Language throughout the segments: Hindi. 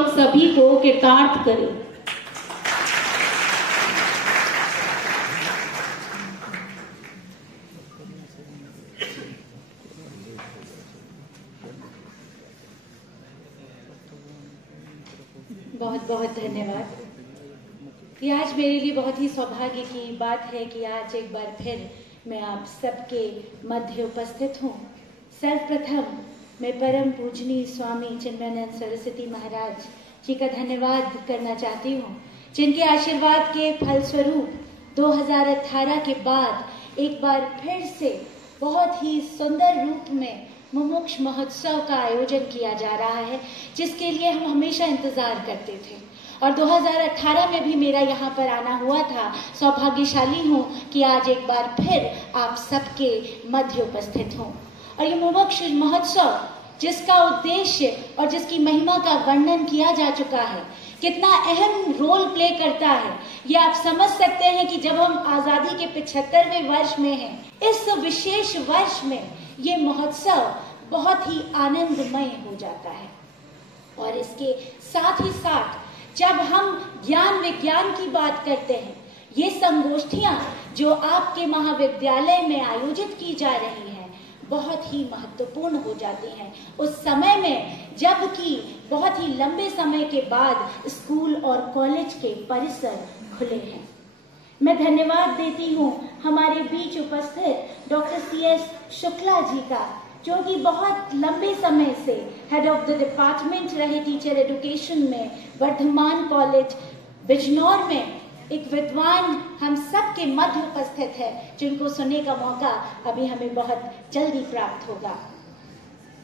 हम सभी को कृतार्थ करे। बहुत बहुत धन्यवाद। ये आज मेरे लिए बहुत ही सौभाग्य की बात है कि आज एक बार फिर मैं आप सबके मध्य उपस्थित हूँ। सर्वप्रथम मैं परम पूजनीय स्वामी चिन्मयानंद सरस्वती महाराज जी का धन्यवाद करना चाहती हूँ, जिनके आशीर्वाद के फलस्वरूप 2018 के बाद एक बार फिर से बहुत ही सुंदर रूप में मुमुक्ष महोत्सव का आयोजन किया जा रहा है, जिसके लिए हम हमेशा इंतजार करते थे और 2018 में भी मेरा यहाँ पर आना हुआ था। सौभाग्यशाली हूँ कि आज एक बार फिर आप सबके मध्य उपस्थित हूँ। और ये मुमुक्ष महोत्सव जिसका उद्देश्य और जिसकी महिमा का वर्णन किया जा चुका है, कितना अहम रोल प्ले करता है, ये आप समझ सकते हैं कि जब हम आजादी के 75वें वर्ष में हैं, इस विशेष वर्ष में ये महोत्सव बहुत ही आनंदमय हो जाता है। और इसके साथ ही साथ जब हम ज्ञान विज्ञान की बात करते हैं, ये संगोष्ठियां जो आपके महाविद्यालय में आयोजित की जा रही हैं बहुत ही महत्वपूर्ण हो जाती हैं उस समय में जबकि बहुत ही लंबे समय के बाद स्कूल और कॉलेज के परिसर खुले हैं। मैं धन्यवाद देती हूँ हमारे बीच उपस्थित डॉक्टर CS शुक्ला जी का, जो कि बहुत लंबे समय से हेड ऑफ द डिपार्टमेंट रहे टीचर एजुकेशन में वर्धमान कॉलेज बिजनौर में। एक विद्वान हम सब के मध्य उपस्थित है, जिनको सुनने का मौका अभी हमें बहुत जल्दी प्राप्त होगा।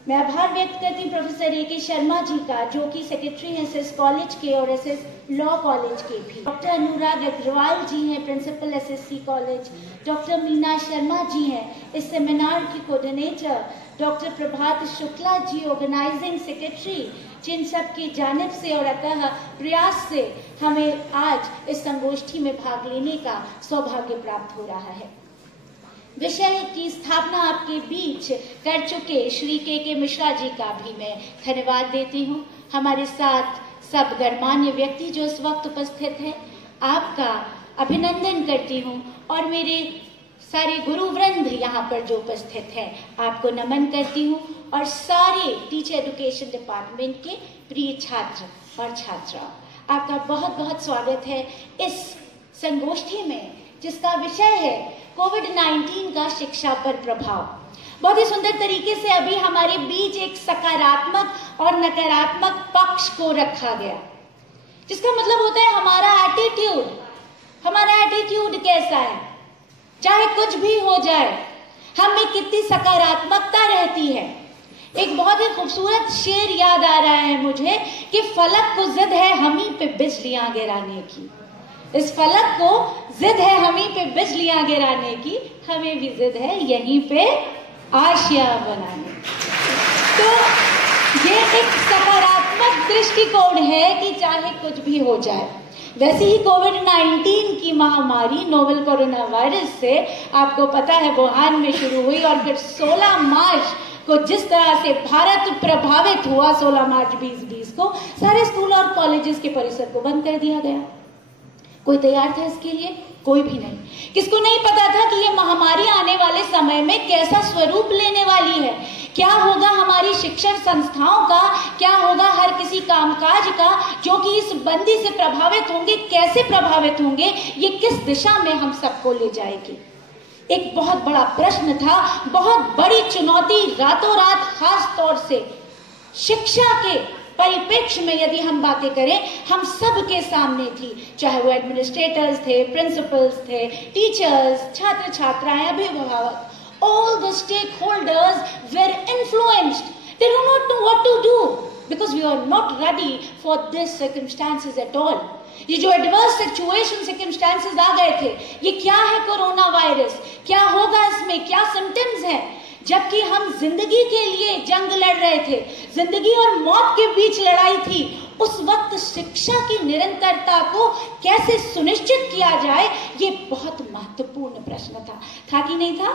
मैं आभार व्यक्त करती हूँ प्रोफेसर AK शर्मा जी का, जो कि सेक्रेटरी हैं SS कॉलेज के और SS लॉ कॉलेज के भी। डॉक्टर अनुराग अग्रवाल जी हैं principal SSC college. Doctor Meena Sharma ji हैं इस सेमिनार की coordinator. Doctor Prabhat Shukla ji organising secretary, जिन सब की जानिब से और अतः प्रयास से हमें आज इस संगोष्ठी में भाग लेने का सौभाग्य प्राप्त हो रहा है। विषय की स्थापना आपके बीच कर चुके श्री KK मिश्रा जी का भी मैं धन्यवाद देती हूँ। हमारे साथ सब गणमान्य व्यक्ति जो इस वक्त उपस्थित हैं, आपका अभिनंदन करती हूँ और मेरे सारे गुरुवृंद यहाँ पर जो उपस्थित हैं आपको नमन करती हूँ और सारे टीचर एजुकेशन डिपार्टमेंट के प्रिय छात्र और छात्राओं, आपका बहुत बहुत स्वागत है इस संगोष्ठी में, जिसका विषय है कोविड-19 का शिक्षा पर प्रभाव। बहुत ही सुंदर तरीके से अभी हमारे बीच एक सकारात्मक और नकारात्मक पक्ष को रखा गया, जिसका मतलब होता है हमारा एटीट्यूड कैसा है, चाहे कुछ भी हो जाए हम में कितनी सकारात्मकता रहती है। एक बहुत ही खूबसूरत शेर याद आ रहा है मुझे कि फलक को जिद है हम ही पे बिजलियां गिराने की। इस फलक को जिद है हम ही पे बिजलियां गिराने की, हमें भी जिद है यहीं पे आशिया बनाने। तो ये एक सकारात्मक दृष्टिकोण है कि चाहे कुछ भी हो जाए। वैसे ही कोविड-19 की महामारी नोवेल कोरोना वायरस से आपको पता है वुहान में शुरू हुई और फिर 16 मार्च को जिस तरह से भारत प्रभावित हुआ, 16 मार्च 2020 को सारे स्कूल और कॉलेजेस के परिसर को बंद कर दिया गया। कोई तैयार था इसके लिए? कोई भी नहीं। किसको नहीं पता था कि ये महामारी आने वाले समय में कैसा स्वरूप लेने वाली है, क्या होगा हमारी शिक्षण संस्थाओं का, क्या होगा हर किसी कामकाज का जो कि इस बंदी से प्रभावित होंगे, कैसे प्रभावित होंगे, ये किस दिशा में हम सबको ले जाएगी। एक बहुत बड़ा प्रश्न था, बहुत बड़ी चुनौती रातों रात खास तौर से शिक्षा के परिप्रेक्ष्य में यदि हम बातें करें, हम सब के सामने थी, चाहे वो एडमिनिस्ट्रेटर्स थे, प्रिंसिपल्स थे, टीचर्स, छात्र छात्राएं, अभिभावक, all the stakeholders were influenced. They do not know what to do because we are not ready for this circumstances at all. ये जो एडवर्स सिचुएशन सर्कमस्टांसेस आ गए थे, ये क्या है कोरोना वायरस, क्या होगा इसमें, क्या सिम्टम्स हैं, जबकि हम जिंदगी के लिए जंग लड़ रहे थे, जिंदगी और मौत के बीच लड़ाई थी। उस वक्त शिक्षा की निरंतरता को कैसे सुनिश्चित किया जाए, ये बहुत महत्वपूर्ण प्रश्न था कि नहीं था,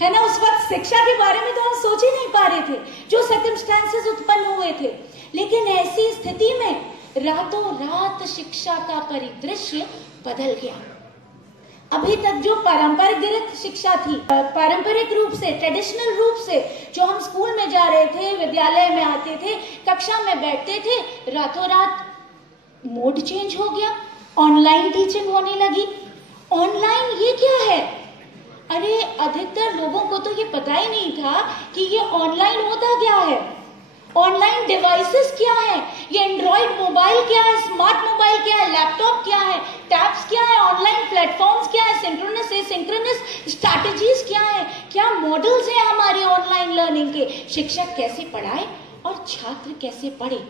है ना। उस वक्त शिक्षा के बारे में तो हम सोच ही नहीं पा रहे थे। जो सर्कमस्टांसेस उत्पन्न हुए थे, लेकिन ऐसी स्थिति में रातों रात शिक्षा का परिदृश्य बदल गया। अभी तक जो पारंपरिक शिक्षा थी, पारंपरिक रूप से, ट्रेडिशनल रूप से जो हम स्कूल में जा रहे थे, विद्यालय में आते थे, कक्षा में बैठते थे, रातों रात मोड चेंज हो गया, ऑनलाइन टीचिंग होने लगी। ऑनलाइन ये क्या है? अरे अधिकतर लोगों को तो ये पता ही नहीं था कि ये ऑनलाइन होता क्या है। ऑनलाइन डिवाइसेस क्या है? ये एंड्रॉइड मोबाइल क्या है, स्मार्ट मोबाइल क्या है, लैपटॉप क्या है, टैब्स क्या है, ऑनलाइन प्लेटफॉर्म्स क्या है, सिंक्रोनस एसिंक्रोनस स्ट्रैटेजीज क्या है, क्या मॉडल्स हैं हमारे ऑनलाइन लर्निंग के, शिक्षक कैसे पढ़ाए और छात्र कैसे पढ़े,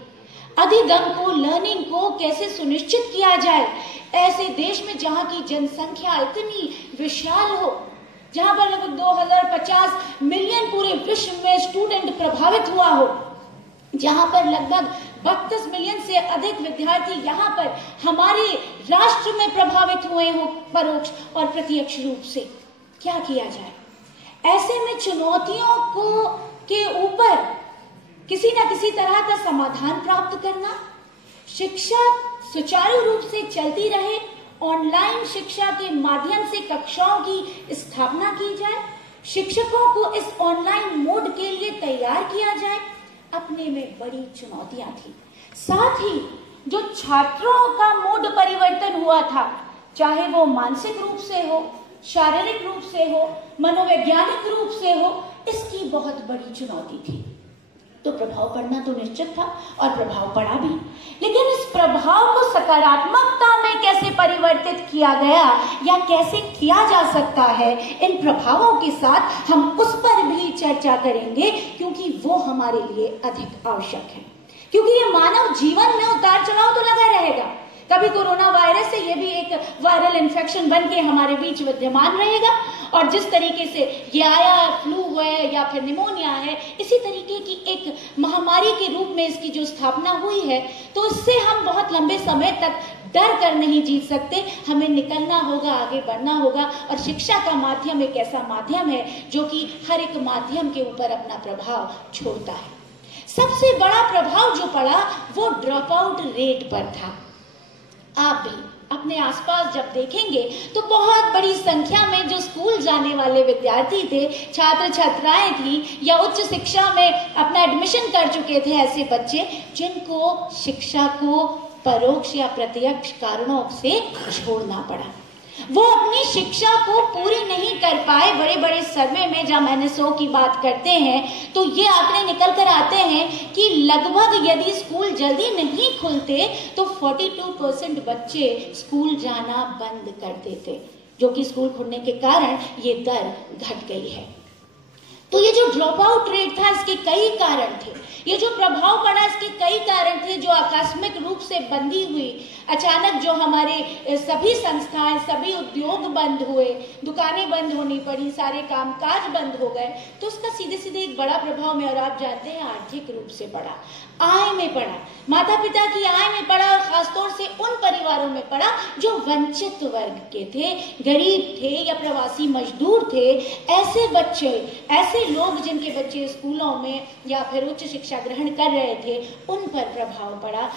अधिगम को, लर्निंग को कैसे सुनिश्चित किया जाए। ऐसे देश में जहां की जनसंख्या इतनी विशाल हो, जहां पर लगभग 2050 मिलियन पूरे विश्व में स्टूडेंट प्रभावित हुआ हो, जहां पर लगभग 32 मिलियन से अधिक विद्यार्थी यहाँ पर हमारे राष्ट्र में प्रभावित हुए हो परोक्ष और प्रत्यक्ष रूप से, क्या किया जाए? ऐसे में चुनौतियों को के ऊपर किसी न किसी तरह का समाधान प्राप्त करना, शिक्षा सुचारू रूप से चलती रहे, ऑनलाइन शिक्षा के माध्यम से कक्षाओं की स्थापना की जाए, शिक्षकों को इस ऑनलाइन मोड के लिए तैयार किया जाए, अपने में बड़ी चुनौतियां थी। साथ ही जो छात्रों का मोड परिवर्तन हुआ था, चाहे वो मानसिक रूप से हो, शारीरिक रूप से हो, मनोवैज्ञानिक रूप से हो, इसकी बहुत बड़ी चुनौती थी। तो प्रभाव पड़ना तो निश्चित था और प्रभाव पड़ा भी, लेकिन इस प्रभाव को सकारात्मकता में कैसे परिवर्तित किया गया या कैसे किया जा सकता है, इन प्रभावों के साथ हम उस पर भी चर्चा करेंगे, क्योंकि वो हमारे लिए अधिक आवश्यक है। क्योंकि ये मानव जीवन में उतार चढ़ाव तो लगा रहेगा। कभी कोरोना वायरस से ये भी एक वायरल इन्फेक्शन बन के हमारे बीच विद्यमान रहेगा, और जिस तरीके से ये आया, फ्लू है या फिर निमोनिया है, इसी तरीके की एक महामारी के रूप में इसकी जो स्थापना हुई है, तो इससे हम बहुत लंबे समय तक डर कर नहीं जीत सकते। हमें निकलना होगा, आगे बढ़ना होगा, और शिक्षा का माध्यम एक ऐसा माध्यम है जो कि हर एक माध्यम के ऊपर अपना प्रभाव छोड़ता है। सबसे बड़ा प्रभाव जो पड़ा वो ड्रॉप आउट रेट पर था। आप भी अपने आसपास जब देखेंगे तो बहुत बड़ी संख्या में जो स्कूल जाने वाले विद्यार्थी थे, छात्र छात्राएं थी, या उच्च शिक्षा में अपना एडमिशन कर चुके थे, ऐसे बच्चे जिनको शिक्षा को परोक्ष या प्रत्यक्ष कारणों से छोड़ना पड़ा। वो अपनी शिक्षा को पूरी नहीं कर पाए। बड़े बड़े सर्वे में जब एनएसओ की बात करते हैं तो ये आंकड़े निकल कर आते हैं कि लगभग यदि स्कूल जल्दी नहीं खुलते तो 42% बच्चे स्कूल जाना बंद कर देते, जो कि स्कूल खुलने के कारण ये दर घट गई है। तो ये जो ड्रॉप आउट रेट था, इसके कई कारण थे। ये जो प्रभाव पड़ा, इसके कई कारण थे। जो आकस्मिक रूप से बंदी हुई, अचानक जो हमारे सभी संस्थाएं, सभी उद्योग बंद हुए, दुकानें बंद होनी पड़ी, सारे कामकाज बंद हो गए, तो उसका सीधे सीधे एक बड़ा प्रभाव में, और आप जानते हैं, आर्थिक रूप से पड़ा, आय में पड़ा, माता पिता की आय में पड़ा, और खासतौर से उन परिवारों में पड़ा जो वंचित वर्ग के थे, गरीब थे या प्रवासी मजदूर थे। ऐसे बच्चे, ऐसे लोग जिनके बच्चे स्कूलों में या फिर उच्च शिक्षा ग्रहण कर रहे थे, उन पर प्रभाव पड़ा।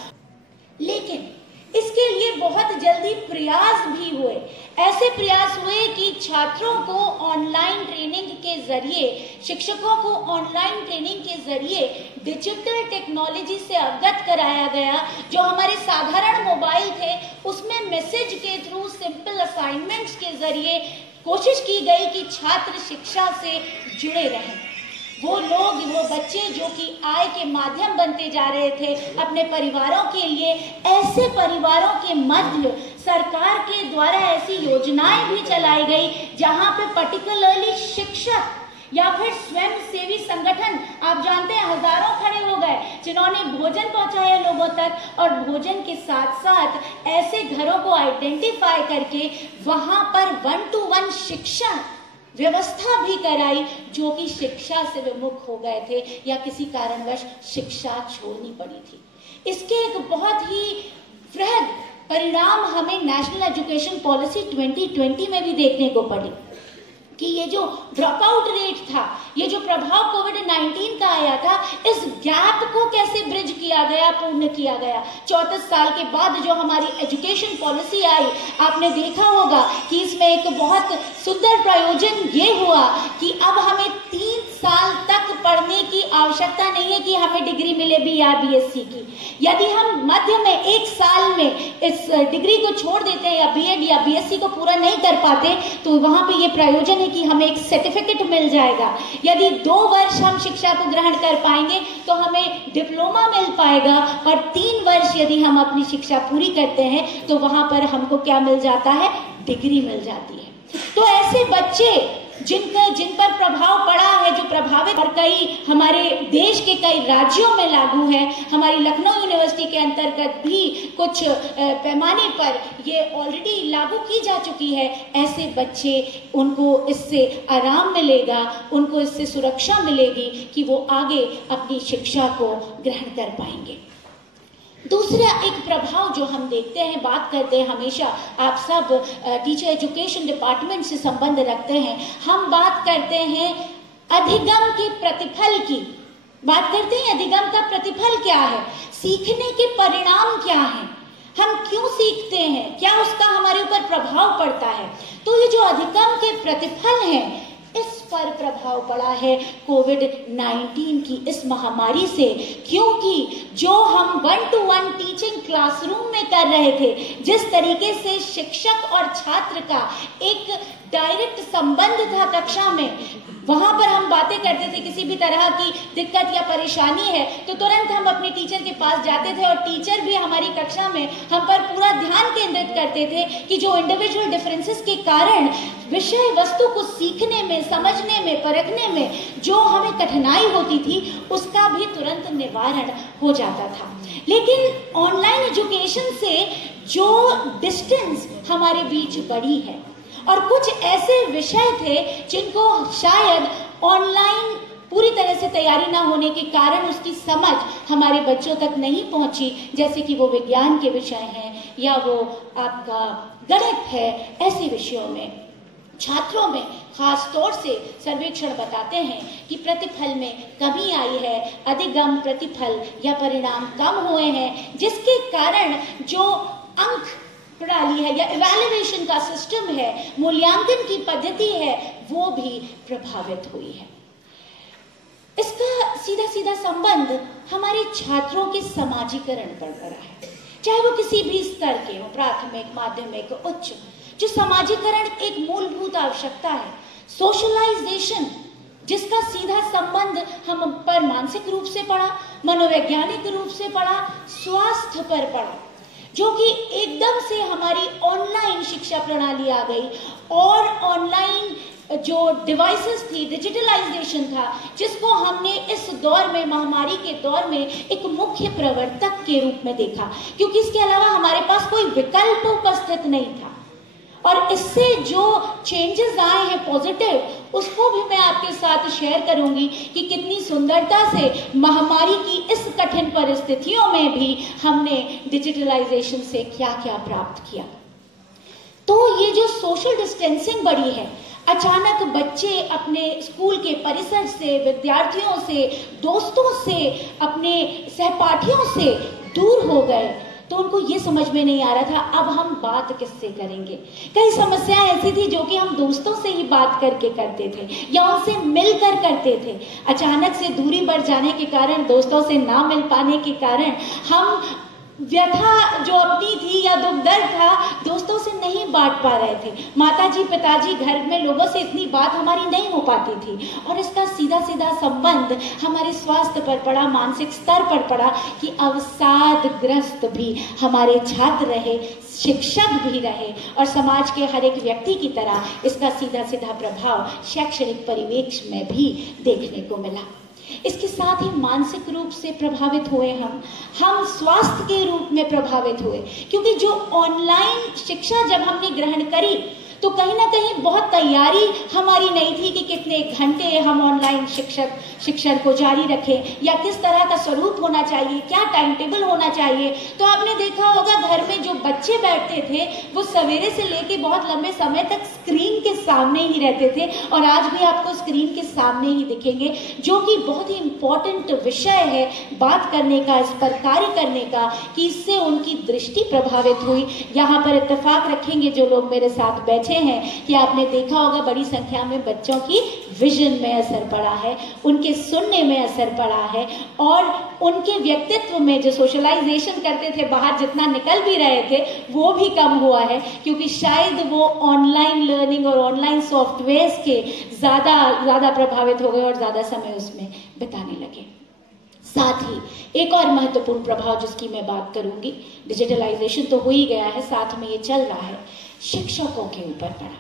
लेकिन इसके लिए बहुत जल्दी प्रयास भी हुए। ऐसे प्रयास हुए कि छात्रों को ऑनलाइन ट्रेनिंग के जरिए, शिक्षकों को ऑनलाइन ट्रेनिंग के जरिए डिजिटल टेक्नोलॉजी से अवगत कराया गया। जो हमारे साधारण मोबाइल थे उसमें मैसेज के थ्रू, सिंपल असाइनमेंट्स के जरिए कोशिश की गई कि छात्र शिक्षा से जुड़े रहें। वो लोग, वो बच्चे जो कि आय के माध्यम बनते जा रहे थे अपने परिवारों के लिए, ऐसे परिवारों के मध्य सरकार के द्वारा ऐसी योजनाएं भी चलाई गई जहां पे पर्टिकुलरली शिक्षक या फिर स्वयं सेवी संगठन, आप जानते हैं, हजारों खड़े हो गए जिन्होंने भोजन पहुंचाया लोगों तक, और भोजन के साथ साथ ऐसे घरों को आइडेंटिफाई करके वहां पर 1-to-1 शिक्षण व्यवस्था भी कराई जो कि शिक्षा से विमुख हो गए थे या किसी कारणवश शिक्षा छोड़नी पड़ी थी। इसके एक बहुत ही वृहद परिणाम हमें नेशनल एजुकेशन पॉलिसी 2020 में भी देखने को पड़े। कि ये जो ड्रॉप आउट रेट था, ये जो प्रभाव कोविड-19 का आया था, इस गैप को कैसे ब्रिज किया गया, पूर्ण किया गया। 34 साल के बाद जो हमारी एजुकेशन पॉलिसी आई, आपने देखा होगा कि इसमें एक बहुत सुंदर प्रयोजन ये हुआ कि अब हमें 3 साल तक पढ़ने की आवश्यकता नहीं है कि हमें डिग्री मिले BA BSc की। यदि हम मध्य में 1 साल में इस डिग्री को छोड़ देते हैं या BEd या BSc को पूरा नहीं कर पाते, तो वहां पे ये प्रयोजन कि हमें एक सर्टिफिकेट मिल जाएगा। यदि 2 वर्ष हम शिक्षा को ग्रहण कर पाएंगे तो हमें डिप्लोमा मिल पाएगा, और 3 वर्ष यदि हम अपनी शिक्षा पूरी करते हैं तो वहां पर हमको क्या मिल जाता है, डिग्री मिल जाती है। तो ऐसे बच्चे जिन पर प्रभाव पड़ा है, जो प्रभावित, और कई हमारे देश के कई राज्यों में लागू है, हमारी लखनऊ यूनिवर्सिटी के अंतर्गत भी कुछ पैमाने पर ये ऑलरेडी लागू की जा चुकी है। ऐसे बच्चे, उनको इससे आराम मिलेगा, उनको इससे सुरक्षा मिलेगी कि वो आगे अपनी शिक्षा को ग्रहण कर पाएंगे। दूसरा एक प्रभाव जो हम देखते हैं, बात करते हैं, हमेशा आप सब टीचर एजुकेशन डिपार्टमेंट से संबंध रखते हैं, हम बात करते हैं अधिगम के प्रतिफल की। बात करते हैं अधिगम का प्रतिफल क्या है, सीखने के परिणाम क्या हैं, हम क्यों सीखते हैं, क्या उसका हमारे ऊपर प्रभाव पड़ता है। तो ये जो अधिगम के प्रतिफल हैं, इस पर प्रभाव पड़ा है कोविड-19 की इस महामारी से, क्योंकि जो हम 1-to-1 टीचिंग क्लासरूम में कर रहे थे, जिस तरीके से शिक्षक और छात्र का एक डायरेक्ट संबंध था कक्षा में, वहां पर हम बातें करते थे, किसी भी तरह की दिक्कत या परेशानी है तो तुरंत हम अपने टीचर के पास जाते थे, और टीचर भी हमारी कक्षा में हम पर पूरा ध्यान केंद्रित करते थे कि जो इंडिविजुअल डिफरेंसेस के कारण विषय वस्तु को सीखने में, समझने में, परखने में जो हमें कठिनाई होती थी, उसका भी तुरंत निवारण हो जाता था। लेकिन ऑनलाइन एजुकेशन से जो डिस्टेंस हमारे बीच बढ़ी है, और कुछ ऐसे विषय थे जिनको शायद ऑनलाइन पूरी तरह से तैयारी ना होने के कारण उसकी समझ हमारे बच्चों तक नहीं पहुंची, जैसे कि वो विज्ञान के विषय हैं या वो आपका गणित है। ऐसे विषयों में छात्रों में खास तौर से सर्वेक्षण बताते हैं कि प्रतिफल में कमी आई है, अधिगम प्रतिफल या परिणाम कम हुए हैं, जिसके कारण जो अंक प्रणाली है या इवैल्यूएशन का सिस्टम है, मूल्यांकन की पद्धति है, वो भी प्रभावित हुई है। इसका सीधा सीधा संबंध हमारे छात्रों के समाजीकरण पर पड़ा है, चाहे वो किसी भी स्तर के हो, प्राथमिक, माध्यमिक, उच्च। जो समाजीकरण एक मूलभूत आवश्यकता है, सोशलाइजेशन, जिसका सीधा संबंध हम पर मानसिक रूप से पड़ा, मनोवैज्ञानिक रूप से पड़ा, स्वास्थ्य पर पड़ा, जो कि एकदम से हमारी ऑनलाइन शिक्षा प्रणाली आ गई, और ऑनलाइन जो डिवाइसेस थी, डिजिटलाइजेशन था, जिसको हमने इस दौर में, महामारी के दौर में एक मुख्य प्रवर्तक के रूप में देखा, क्योंकि इसके अलावा हमारे पास कोई विकल्प उपस्थित नहीं था। और इससे जो चेंजेस आए हैं पॉजिटिव, उसको भी मैं आपके साथ शेयर करूंगी कि कितनी सुंदरता से महामारी की इस कठिन परिस्थितियों में भी हमने डिजिटलाइजेशन से क्या क्या प्राप्त किया। तो ये जो सोशल डिस्टेंसिंग बढ़ी है, अचानक बच्चे अपने स्कूल के परिसर से, विद्यार्थियों से, दोस्तों से, अपने सहपाठियों से दूर हो गए, तो उनको ये समझ में नहीं आ रहा था अब हम बात किससे करेंगे। कई समस्याएं ऐसी थी जो कि हम दोस्तों से ही बात करके करते थे या उनसे मिलकर करते थे। अचानक से दूरी बढ़ जाने के कारण, दोस्तों से ना मिल पाने के कारण, हम व्यथा जो अपनी थी या दुख दर्द था दोस्तों से नहीं बांट पा रहे थे। माताजी, पिताजी, घर में लोगों से इतनी बात हमारी नहीं हो पाती थी, और इसका सीधा सीधा संबंध हमारे स्वास्थ्य पर पड़ा, मानसिक स्तर पर पड़ा कि अवसादग्रस्त भी हमारे छात्र रहे, शिक्षक भी रहे, और समाज के हर एक व्यक्ति की तरह इसका सीधा सीधा प्रभाव शैक्षणिक परिवेश में भी देखने को मिला। इसके साथ ही मानसिक रूप से प्रभावित हुए हम स्वास्थ्य के रूप में प्रभावित हुए, क्योंकि जो ऑनलाइन शिक्षा जब हमने ग्रहण करी तो कहीं ना कहीं बहुत तैयारी हमारी नहीं थी कि कितने घंटे हम ऑनलाइन शिक्षण को जारी रखें या किस तरह का स्वरूप होना चाहिए, क्या टाइम टेबल होना चाहिए। तो आपने देखा होगा घर में जो बच्चे बैठते थे वो सवेरे से लेके बहुत लंबे समय तक स्क्रीन के सामने ही रहते थे, और आज भी आपको स्क्रीन के सामने ही दिखेंगे, जो कि बहुत ही इंपॉर्टेंट विषय है बात करने का, इस पर कार्य करने का, कि इससे उनकी दृष्टि प्रभावित हुई। यहाँ पर इत्तेफाक रखेंगे जो लोग मेरे साथ बैठे हैं कि आपने देखा होगा बड़ी संख्या में बच्चों की विजन में असर पड़ा है, उनके सुनने में असर पड़ा है, और उनके व्यक्तित्व में जो सोशलाइजेशन करते थे, बाहर जितना निकल भी रहे थे वो भी कम हुआ है, क्योंकि शायद वो ऑनलाइन लर्निंग और ऑनलाइन सॉफ्टवेयर्स के ज्यादा प्रभावित हो गए और ज्यादा समय उसमें बिताने लगे। साथ ही एक और महत्वपूर्ण प्रभाव जिसकी मैं बात करूंगी, डिजिटलाइजेशन तो हो ही गया है, साथ में ये चल रहा है, शिक्षकों के ऊपर पड़ा।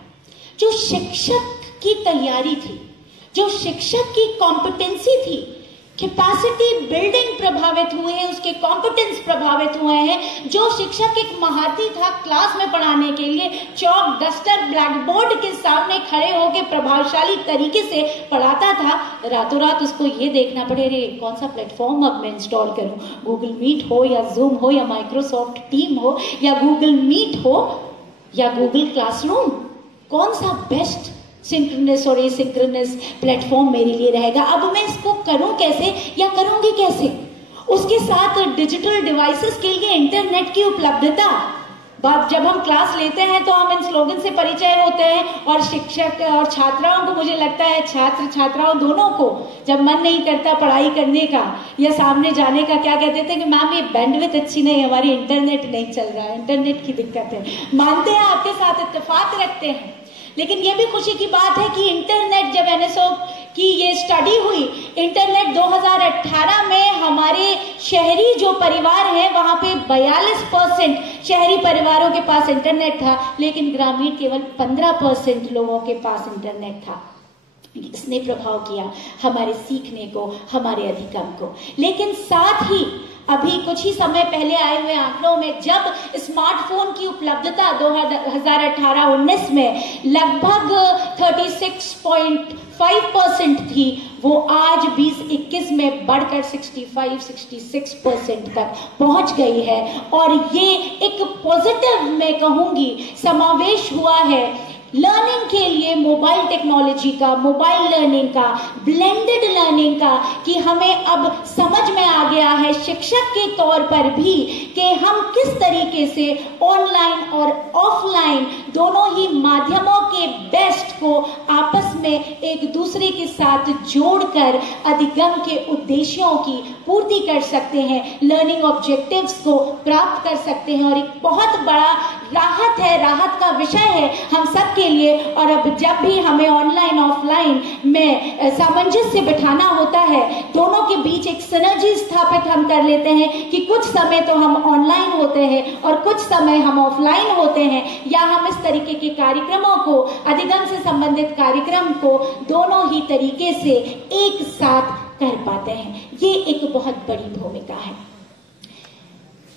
जो शिक्षक की तैयारी थी, जो शिक्षक की कॉम्पिटेंसी थी, कैपेसिटी बिल्डिंग प्रभावित हुए हैं, उसके कॉम्पिटेंस प्रभावित हुए हैं। जो शिक्षक एक महारथी था क्लास में पढ़ाने के लिए, चौक डस्टर ब्लैक बोर्ड के सामने खड़े होकर प्रभावशाली तरीके से पढ़ाता था, रातों रात उसको ये देखना पड़े रे कौन सा प्लेटफॉर्म अब मैं इंस्टॉल करूं, गूगल मीट हो या जूम हो या माइक्रोसॉफ्ट टीम हो या गूगल मीट हो या गूगल क्लासरूम, कौन सा बेस्ट सिंक्रोनस और एसिंक्रोनस प्लेटफॉर्म मेरे लिए रहेगा, अब मैं इसको करूं कैसे या करूंगी कैसे। उसके साथ डिजिटल डिवाइसेस के लिए इंटरनेट की उपलब्धता। जब हम क्लास लेते हैं तो हम इन स्लोगन से परिचय होते हैं, और शिक्षक और छात्राओं को, मुझे लगता है छात्र छात्राओं दोनों को, जब मन नहीं करता पढ़ाई करने का या सामने जाने का, क्या कहते थे कि मैम ये बैंडविड्थ अच्छी नहीं, हमारी इंटरनेट नहीं चल रहा है, इंटरनेट की दिक्कत है। मानते हैं, आपके साथ इत्तेफाक रखते हैं, लेकिन ये भी खुशी की बात है कि इंटरनेट, जब एनएसओ की ये स्टडी हुई, इंटरनेट 2018 में हमारे शहरी जो परिवार हैं वहां पे 42% शहरी परिवारों के पास इंटरनेट था, लेकिन ग्रामीण केवल 15% लोगों के पास इंटरनेट था। इसने प्रभाव किया हमारे सीखने को, हमारे अधिगम को। लेकिन साथ ही अभी कुछ ही समय पहले आए हुए आंकड़ों में, जब स्मार्टफोन की उपलब्धता 2018-19 में लगभग 36.5% थी, वो आज 2021 में बढ़कर 65-66% तक पहुंच गई है। और ये एक पॉजिटिव, मैं कहूंगी, समावेश हुआ है लर्निंग के लिए मोबाइल टेक्नोलॉजी का, मोबाइल लर्निंग का, ब्लेंडेड लर्निंग का, कि हमें अब समझ में आ गया है शिक्षक के तौर पर भी कि हम किस तरीके से ऑनलाइन और ऑफलाइन दोनों ही माध्यमों के बेस्ट को आपस में एक दूसरे के साथ जोड़कर अधिगम के उद्देश्यों की पूर्ति कर सकते हैं, लर्निंग ऑब्जेक्टिव्स को प्राप्त कर सकते हैं। और एक बहुत बड़ा राहत है, राहत का विषय है हम सब के लिए। और अब जब भी हमें ऑनलाइन ऑफलाइन में सामंजस्य बिठाना होता है, दोनों के बीच एक सिनर्जी स्थापित हम कर लेते हैं कि कुछ समय तो हम ऑनलाइन होते हैं और कुछ समय हम ऑफलाइन होते हैं, या हम इस तरीके के कार्यक्रमों को, अधिगम से संबंधित कार्यक्रम को दोनों ही तरीके से एक साथ कर पाते हैं। ये एक बहुत बड़ी भूमिका है।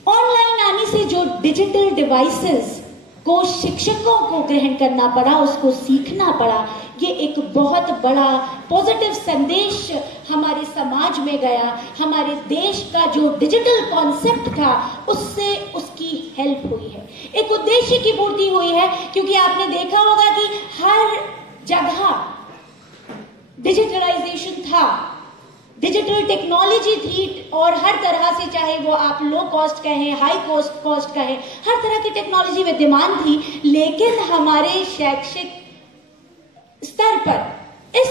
ऑनलाइन आने से जो डिजिटल डिवाइसेस को शिक्षकों को ग्रहण करना पड़ा, उसको सीखना पड़ा, ये एक बहुत बड़ा पॉजिटिव संदेश हमारे समाज में गया। हमारे देश का जो डिजिटल कॉन्सेप्ट था उससे उसकी हेल्प हुई है, एक उद्देश्य की पूर्ति हुई है। क्योंकि आपने देखा होगा कि हर जगह डिजिटलाइजेशन था, डिजिटल टेक्नोलॉजी थी, और हर तरह से, चाहे वो आप लो कॉस्ट कहें, हाई कॉस्ट कहें, हर तरह की टेक्नोलॉजी विद्यमान थी। लेकिन हमारे शैक्षिक स्तर पर इस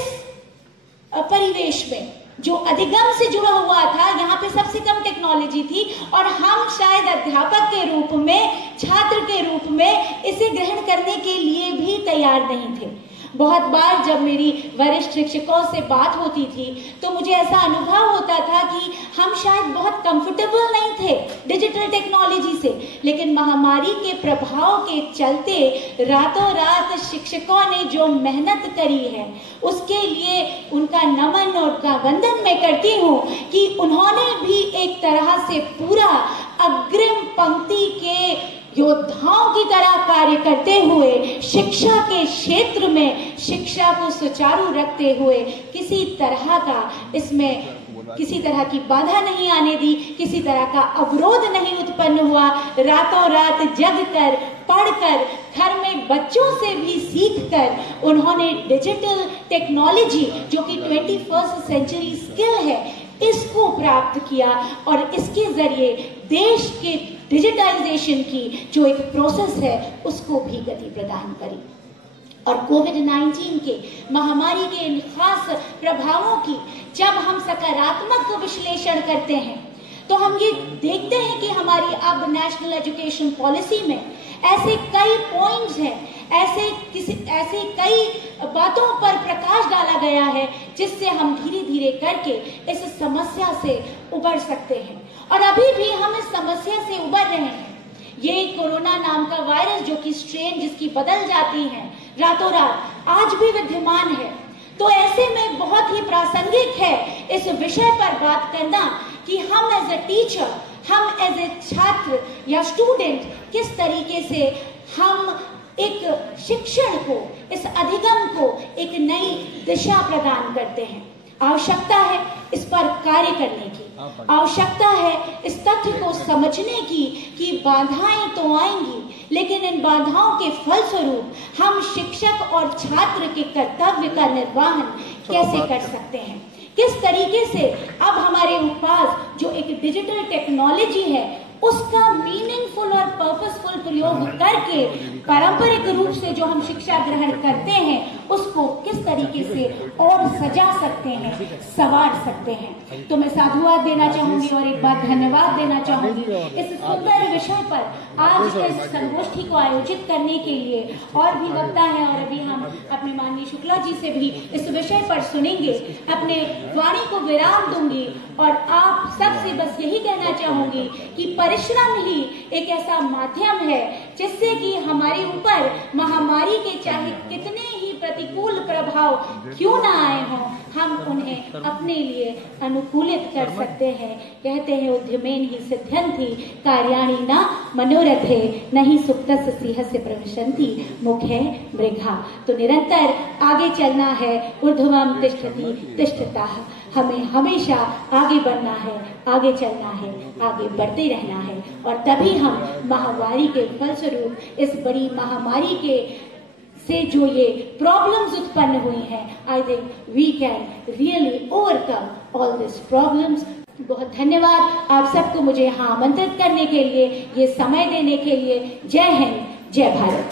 परिवेश में जो अधिगम से जुड़ा हुआ था, यहाँ पे सबसे कम टेक्नोलॉजी थी, और हम शायद अध्यापक के रूप में, छात्र के रूप में इसे ग्रहण करने के लिए भी तैयार नहीं थे। बहुत बार जब मेरी वरिष्ठ शिक्षकों से बात होती थी तो मुझे ऐसा अनुभव होता था कि हम शायद बहुत कंफर्टेबल नहीं थे डिजिटल टेक्नोलॉजी से, लेकिन महामारी के प्रभाव के चलते रातों रात शिक्षकों ने जो मेहनत करी है उसके लिए उनका नमन और उनका वंदन मैं करती हूँ कि उन्होंने भी एक तरह से पूरा अग्रिम पंक्ति के योद्धाओं की तरह कार्य करते हुए शिक्षा के क्षेत्र में शिक्षा को सुचारू रखते हुए किसी तरह की बाधा नहीं आने दी, किसी तरह का अवरोध नहीं उत्पन्न हुआ। रातों रात जग कर, पढ़कर, घर में बच्चों से भी सीखकर उन्होंने डिजिटल टेक्नोलॉजी जो कि 21st सेंचुरी स्किल है, इसको प्राप्त किया और इसके जरिए देश के डिजिटाइजेशन की जो एक प्रोसेस है उसको भी गति प्रदान करी। और कोविड-19 के महामारी के इन खास प्रभावों की जब हम सकारात्मक विश्लेषण करते हैं तो हम ये देखते हैं कि हमारी अब नेशनल एजुकेशन पॉलिसी में ऐसे कई पॉइंट्स हैं, ऐसे कई बातों पर प्रकाश डाला गया है जिससे हम धीरे धीरे करके इस समस्या से उबर सकते हैं। और अभी भी हम इस समस्या से उबर रहे हैं। ये कोरोना नाम का वायरस जो कि स्ट्रेन जिसकी बदल जाती है रातों रात, आज भी विद्यमान है। तो ऐसे में बहुत ही प्रासंगिक है इस विषय पर बात करना कि हम एज ए टीचर, हम एज ए छात्र या स्टूडेंट किस तरीके से हम एक शिक्षण को, इस अधिगम को एक नई दिशा प्रदान करते हैं। आवश्यकता है इस पर कार्य करने की, आवश्यकता है इस तथ्य को समझने की कि बाधाएं तो आएंगी, लेकिन इन बाधाओं के फलस्वरूप हम शिक्षक और छात्र के कर्तव्य का निर्वहन कैसे कर सकते हैं, किस तरीके से अब हमारे पास जो एक डिजिटल टेक्नोलॉजी है उसका मीनिंगफुल और पर्पसफुल प्रयोग करके पारंपरिक रूप से जो हम शिक्षा ग्रहण करते हैं उसको किस तरीके से और सजा सकते हैं, संवार सकते हैं। तो मैं साधुवाद देना चाहूंगी और एक बार धन्यवाद देना चाहूंगी इस सुंदर विषय पर आज इस संगोष्ठी को आयोजित करने के लिए। और भी वक्ता है और अभी हम अपने माननीय शुक्ला जी से भी इस विषय पर सुनेंगे। अपने वाणी को विराम दूंगी और आप सबसे बस यही कहना चाहूंगी कि परिश्रम ही एक ऐसा माध्यम है जिससे कि हमारे ऊपर महामारी के चाहे कितने ही प्रतिकूल प्रभाव क्यों ना आए हों, हम उन्हें अपने लिए अनुकूलित कर सकते हैं। कहते हैं उद्यमेन ही सिद्ध्यन्ति कार्याणि न मनोरथे नहीं सुप्तस्य सिंहस्य प्रविशन्ति मुखे मृगा। तो निरंतर आगे चलना है, ऊर्ध्वं तिष्ठति तिष्ठतः। हमें हमेशा आगे बढ़ना है, आगे चलना है, आगे बढ़ते रहना है और तभी हम महामारी के फलस्वरूप इस बड़ी महामारी के से जो ये प्रॉब्लम्स उत्पन्न हुई हैं, I think we can really overcome all this problems. बहुत धन्यवाद आप सबको मुझे यहाँ आमंत्रित करने के लिए, ये समय देने के लिए। जय हिंद, जय भारत।